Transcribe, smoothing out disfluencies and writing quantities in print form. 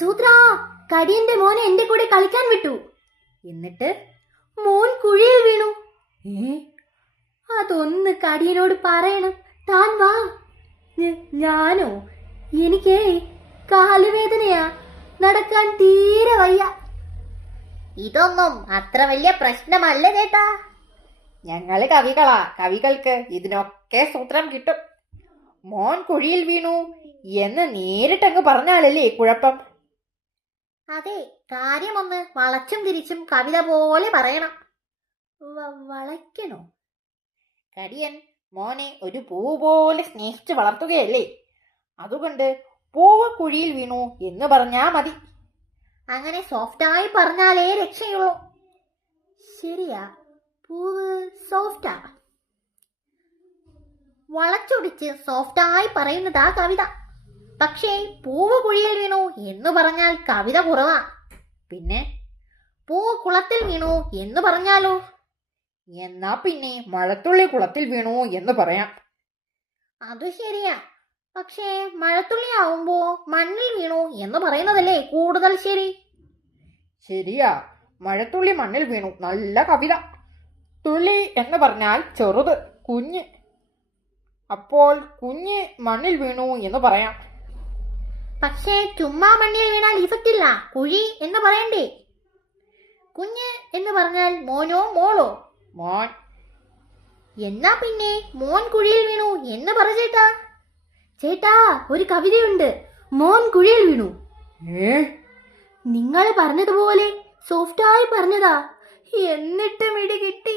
സൂത്ര, കടിയന്റെ മോനെ എന്റെ കൂടെ കളിക്കാൻ വിട്ടു. എന്നിട്ട് മോൻ കുഴിയിൽ വീണു. അതൊന്ന് കടിയനോട് പറയണം. താൻ വാ. ഞാനോ? എനിക്ക് കാലുവേദനയാ, നടക്കാൻ തീരെ വയ്യ. ഇതൊന്നും അത്ര വലിയ പ്രശ്നമല്ല ചേട്ടാ. ഞങ്ങള് കവികളാ, കവികൾക്ക് ഇതിനൊക്കെ സൂത്രം കിട്ടും. മോൻ കുഴിയിൽ വീണു എന്ന് നേരിട്ടങ്ങ് പറഞ്ഞാലല്ലേ കുഴപ്പം. അതെ, കാര്യമൊന്ന് വളച്ചും തിരിച്ചും കവിത പോലെ പറയണം. വളയ്ക്കണോ? കടിയൻ മോനെ ഒരു പൂവ് പോലെ സ്നേഹിച്ചു വളർത്തുകയല്ലേ, അതുകൊണ്ട് പൂവ് കുഴിയിൽ വീണു എന്ന് പറഞ്ഞാ മതി. അങ്ങനെ സോഫ്റ്റായി പറഞ്ഞാലേ രക്ഷയുള്ളൂ. ശരിയാ, പൂവ് സോഫ്റ്റാ. വളച്ചൊടിച്ച് സോഫ്റ്റായി പറയുന്നതാ കവിത. പക്ഷേ പൂവ് കുഴിയിൽ വീണു എന്ന് പറഞ്ഞാൽ കവിത കുറവാ. പിന്നെ പൂവ് കുളത്തിൽ വീണു എന്ന് പറഞ്ഞാലോ? എന്നാ പിന്നെ മഴത്തുള്ളി കുളത്തിൽ വീണു എന്ന് പറയാം. അത് ശരിയാ. പക്ഷേ മഴത്തുള്ളി ആവുമ്പോ മണ്ണിൽ വീണു എന്ന് പറയുന്നതല്ലേ കൂടുതൽ ശരി. ശരിയാ, മഴത്തുള്ളി മണ്ണിൽ വീണു നല്ല കവിത. തുള്ളി എന്ന് പറഞ്ഞാൽ ചെറുത്, കുഞ്ഞ്. അപ്പോൾ കുഞ്ഞ് മണ്ണിൽ വീണു എന്ന് പറയാം. പക്ഷേ ചുമ്മാ മണ്ണിൽ വീണാൽ ഇഫക്റ്റ് ഇല്ല, കുഴി എന്ന് പറയണ്ടേ? കുഞ്ഞ് എന്ന് പറഞ്ഞാൽ മോനോ മോളോ? മോൻ. എന്നാ പിന്നെ മോൻ കുഴിയിൽ വീണു എന്ന് പറ ചേട്ടാ. ചേട്ടാ, ഒരു കവിതയുണ്ട്, മോൻ കുഴിയിൽ വീണു. നിങ്ങൾ പറഞ്ഞതുപോലെ സോഫ്റ്റായി പറഞ്ഞതാ, എന്നിട്ടും ഇടി കിട്ടി.